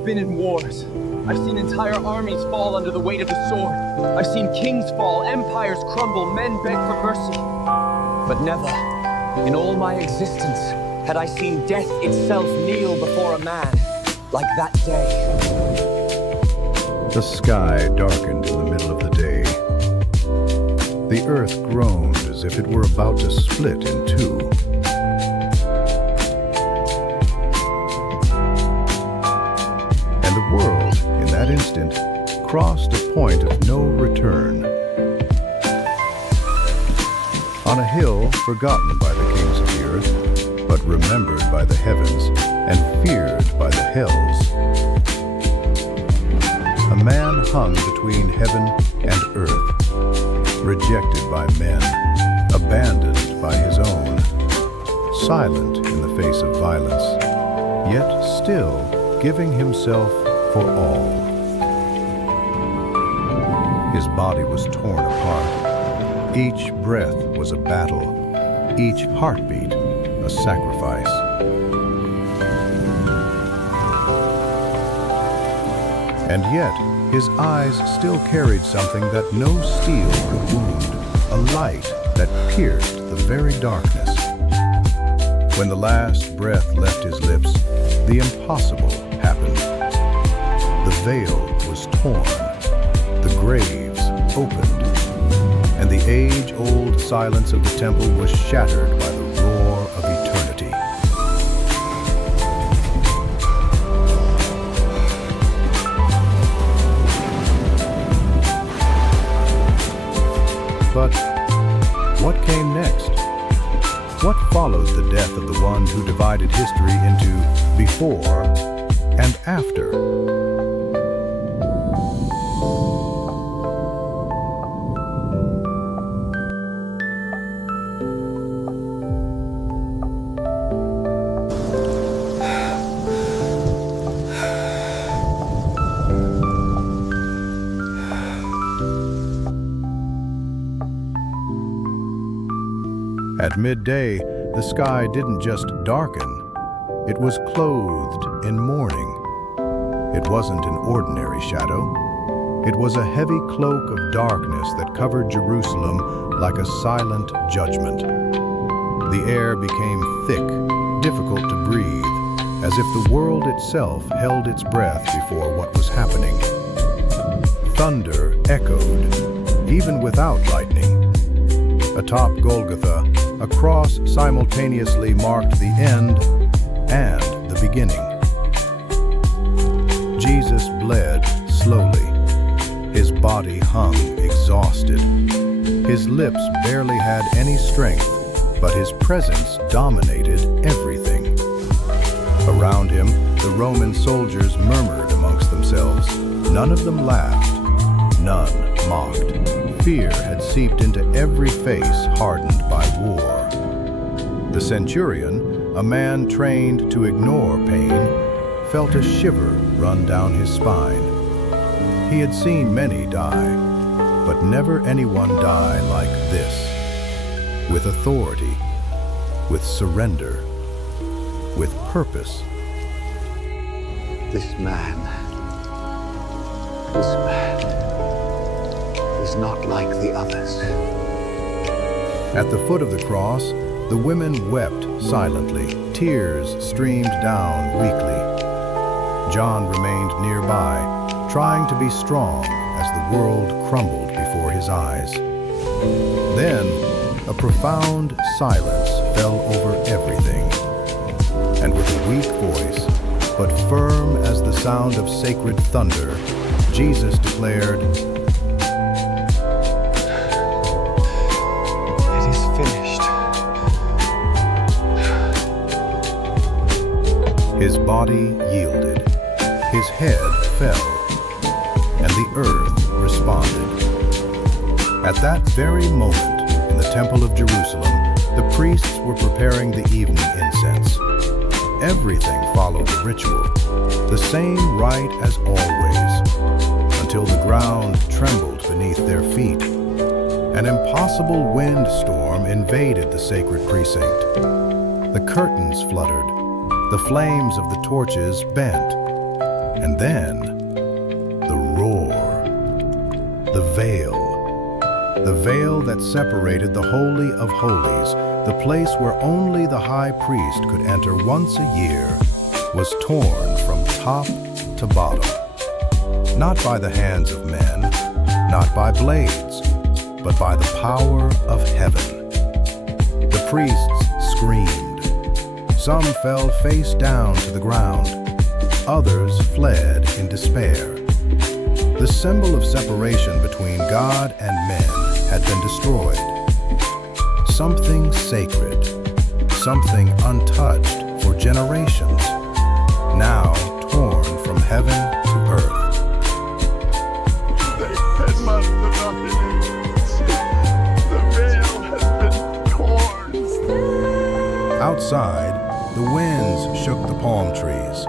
I've been in wars. I've seen entire armies fall under the weight of the sword. I've seen kings fall, empires crumble, men beg for mercy. But never, in all my existence, had I seen death itself kneel before a man like that day. The sky darkened in the middle of the day. The earth groaned as if it were about to split in two. And the world, in that instant, crossed a point of no return. On a hill forgotten by the kings of the earth, but remembered by the heavens and feared by the hells, a man hung between heaven and earth, rejected by men, abandoned by his own, silent in the face of violence, yet still giving himself for all. His body was torn apart. Each breath was a battle, each heartbeat a sacrifice. And yet, his eyes still carried something that no steel could wound, a light that pierced the very darkness. When the last breath left his lips, the impossible happened. The veil was torn, the graves opened, and the age-old silence of the temple was shattered by the roar of eternity. But what came next? What followed the death of the one who divided history into before and after? At midday, the sky didn't just darken, it was clothed in mourning. It wasn't an ordinary shadow. It was a heavy cloak of darkness that covered Jerusalem like a silent judgment. The air became thick, difficult to breathe, as if the world itself held its breath before what was happening. Thunder echoed, even without lightning. Atop Golgotha, a cross simultaneously marked the end and the beginning. Jesus bled slowly. His body hung exhausted. His lips barely had any strength, but his presence dominated everything. Around him, the Roman soldiers murmured amongst themselves. None of them laughed, none mocked. Fear had seeped into every face hardened by war. The centurion, a man trained to ignore pain, felt a shiver run down his spine. He had seen many die, but never anyone die like this, with authority, with surrender, with purpose. This man is not like the others. At the foot of the cross, the women wept silently. Tears streamed down weakly. John remained nearby, trying to be strong as the world crumbled before his eyes. Then, a profound silence fell over everything. And with a weak voice, but firm as the sound of sacred thunder, Jesus declared, his body yielded, his head fell, and the earth responded. At that very moment, in the Temple of Jerusalem, the priests were preparing the evening incense. Everything followed the ritual, the same rite as always, until the ground trembled beneath their feet. An impossible windstorm invaded the sacred precinct. The curtains fluttered. The flames of the torches bent. And then, the roar. The veil that separated the Holy of Holies, the place where only the high priest could enter once a year, was torn from top to bottom. Not by the hands of men, not by blades, but by the power of heaven. The priests screamed. Some fell face down to the ground. Others fled in despair. The symbol of separation between God and men had been destroyed. Something sacred, something untouched for generations, now torn from heaven to earth. They had marked the mountains. The veil has been torn. Outside, the winds shook the palm trees.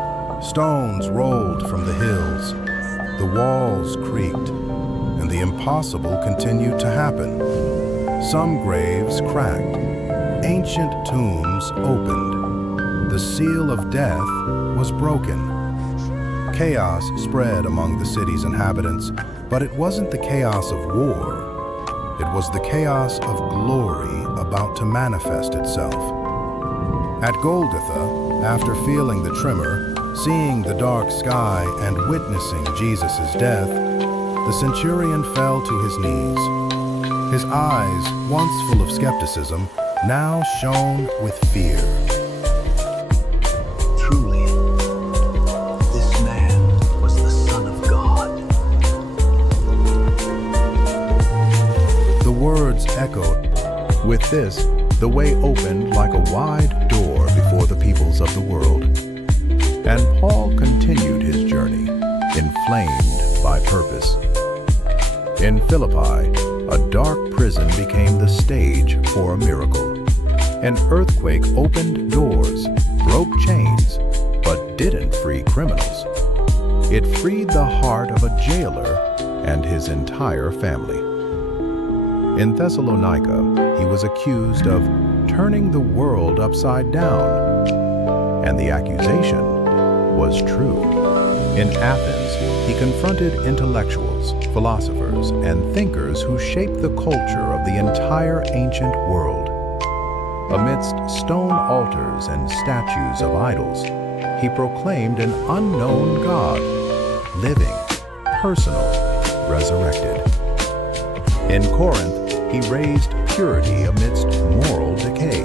Stones rolled from the hills. The walls creaked, and the impossible continued to happen. Some graves cracked. Ancient tombs opened. The seal of death was broken. Chaos spread among the city's inhabitants, but it wasn't the chaos of war. It was the chaos of glory about to manifest itself. At Golgotha, after feeling the tremor, seeing the dark sky and witnessing Jesus' death, the centurion fell to his knees. His eyes, once full of skepticism, now shone with fear. Truly, this man was the Son of God. The words echoed. With this, the way opened like a wide door before the peoples of the world. And Paul continued his journey, inflamed by purpose. In Philippi, a dark prison became the stage for a miracle. An earthquake opened doors, broke chains, but didn't free criminals. It freed the heart of a jailer and his entire family. In Thessalonica, he was accused of turning the world upside down, and the accusation was true. In Athens, he confronted intellectuals, philosophers, and thinkers who shaped the culture of the entire ancient world. Amidst stone altars and statues of idols, he proclaimed an unknown God, living, personal, resurrected. In Corinth, he raised purity amidst moral decay.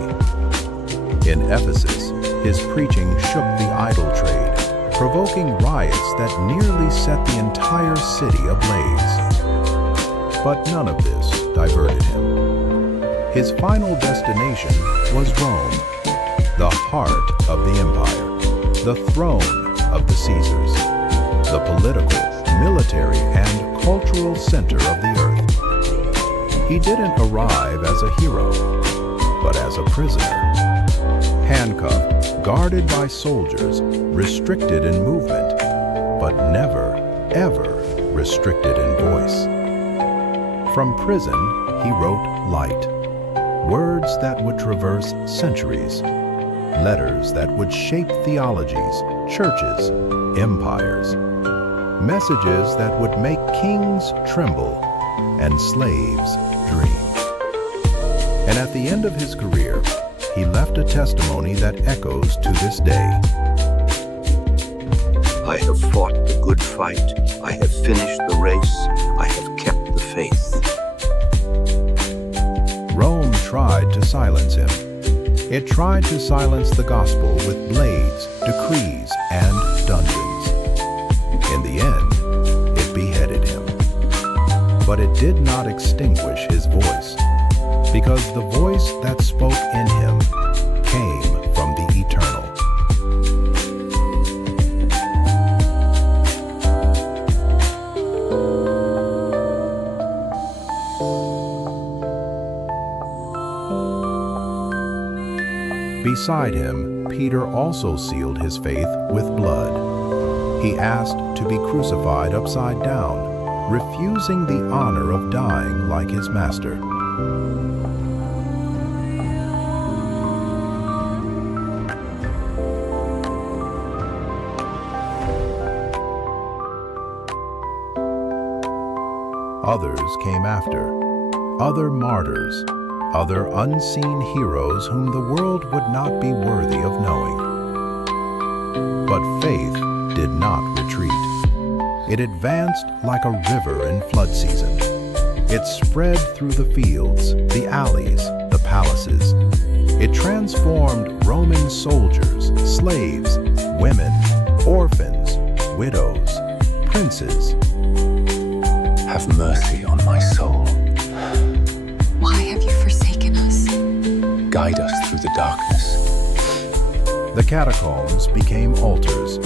In Ephesus, his preaching shook the idol trade, provoking riots that nearly set the entire city ablaze. But none of this diverted him. His final destination was Rome, the heart of the empire, the throne of the Caesars, the political, military, and cultural center of the earth. He didn't arrive as a hero, but as a prisoner. Handcuffed, guarded by soldiers, restricted in movement, but never, ever restricted in voice. From prison, he wrote light, words that would traverse centuries, letters that would shape theologies, churches, empires, messages that would make kings tremble and slaves dream. And at the end of his career, he left a testimony that echoes to this day. I have fought the good fight. I have finished the race. I have kept the faith. Rome tried to silence him. It tried to silence the gospel with blades, decrees, and dungeons. In the end, it beheaded him. But it did not extinguish his voice, because the voice that spoke in him came from the eternal. Beside him, Peter also sealed his faith with blood. He asked to be crucified upside down, refusing the honor of dying like his master. Others came after, other martyrs, other unseen heroes whom the world would not be worthy of knowing. But faith did not retreat. It advanced like a river in flood season. It spread through the fields, the alleys, the palaces. It transformed Roman soldiers, slaves, women, orphans, widows, princes. Have mercy on my soul. Why have you forsaken us? Guide us through the darkness. The catacombs became altars.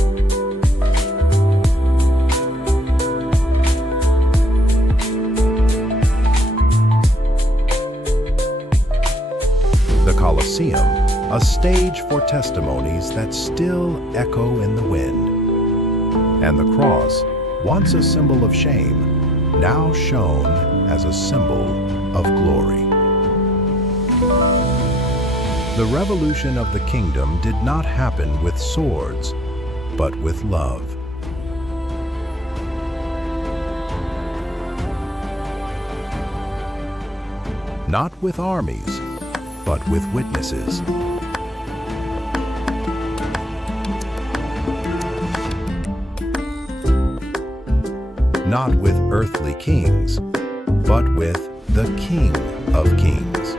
The Colosseum, a stage for testimonies that still echo in the wind. And the cross, once a symbol of shame, now shown as a symbol of glory. The revolution of the kingdom did not happen with swords, but with love. Not with armies, but with witnesses. Not with earthly kings, but with the King of Kings.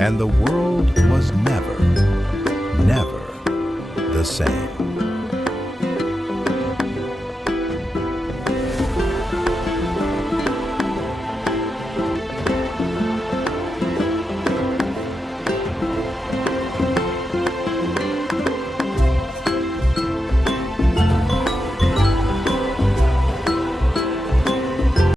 And the world was never, never the same.